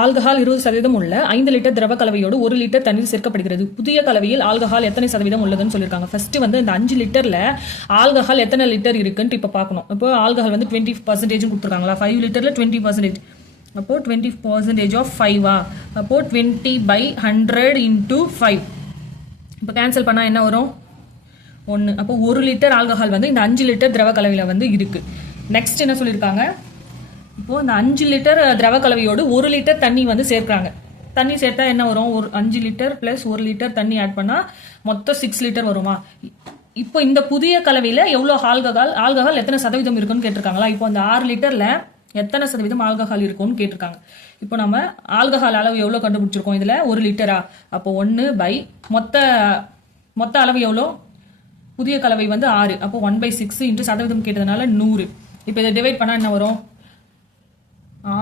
Alcohol இருபது சதவீதம் உள்ள ஐந்து லிட்டர் திரவ கலவையோடு ஒரு லிட்டர் தண்ணீர் சேர்க்கப்படுகிறது. புதிய கலவையில் ஆல்கஹால் எத்தனை சதவீதம் உள்ளதுன்னு சொல்லியிருக்காங்க. ஃபர்ஸ்ட் வந்து இந்த அஞ்சு லிட்டர்ல ஆல்கஹால் எத்தனை லிட்டர் இருக்குன்ட்டு இப்போ பார்க்கணும் இப்போ ஆல்கஹால் வந்து டுவெண்ட்டி பர்சன்டேஜ் கொடுத்துருக்காங்களா? ஃபைவ் லிட்டர்ல டுவெண்ட்டி பர்சன்டேஜ் அப்போ டுவெண்ட்டி பர்சன்டேஜ் ஆஃப் ஃபைவா அப்போ twenty by hundred into five இப்போ கேன்சல் பண்ணால் என்ன வரும்? ஒன்று அப்போ ஒரு லிட்டர் ஆல்கஹால் வந்து இந்த அஞ்சு லிட்டர் திரவ கலவையில் வந்து இருக்கு. நெக்ஸ்ட் என்ன சொல்லியிருக்காங்க? இப்போது இந்த அஞ்சு லிட்டர் திரவ கலவையோடு ஒரு லிட்டர் தண்ணி வந்து சேர்க்குறாங்க. தண்ணி சேர்த்தா என்ன வரும்? ஒரு அஞ்சு லிட்டர் ப்ளஸ் ஒரு லிட்டர் தண்ணி ஆட் பண்ணால் மொத்தம் சிக்ஸ் லிட்டர் வருமா? இப்போ இந்த புதிய கலவையில் எவ்வளோ ஆல்கஹால் ஆல்கஹால் எத்தனை சதவீதம் இருக்குன்னு கேட்டிருக்காங்களா? இப்போ அந்த ஆறு லிட்டரில் எத்தனை சதவீதம் ஆல்கஹால் இருக்கும்னு கேட்டிருக்காங்க. இப்போ நம்ம ஆல்கஹால் அளவு எவ்வளோ கண்டுபிடிச்சிருக்கோம் இதில்? ஒரு லிட்டரா அப்போ ஒன்று பை மொத்த மொத்த அளவு எவ்வளோ? புதிய கலவை வந்து ஆறு. அப்போ ஒன் பை சிக்ஸ் இன்ட்டு சதவீதம் கேட்டதுனால நூறு. இப்போ இதை டிவைட் பண்ணால் என்ன வரும்?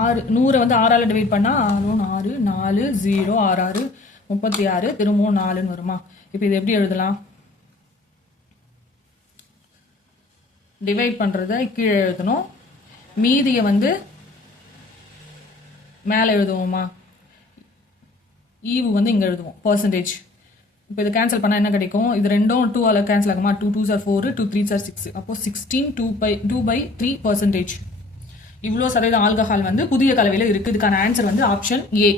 ஆறு நூறை வந்து ஆறால் டிவைட் பண்ணால் ஆறும் ஆறு நாலு ஜீரோ ஆறு ஆறு முப்பத்தி ஆறு திரும்பவும் நாலுன்னு வருமா? இப்போ இது எப்படி எழுதலாம்? டிவைட் பண்ணுறத கீழே எழுதணும். மீதியை வந்து மேலே எழுதுவோமா? ஈவு வந்து இங்கே எழுதுவோம் பர்சன்டேஜ் இப்போ இது கேன்சல் பண்ணால் என்ன கிடைக்கும்? இது ரெண்டும் டூ ஆல் கேன்சல் ஆகுமா? Two two sir four two three sir six அப்போ sixteen two by two by three percentage இவ்வளோ சதவீதம் ஆல்கஹால் வந்து புதிய கலவையில் இருக்குது. இதுக்கான ஆன்சர் வந்து ஆப்ஷன் ஏ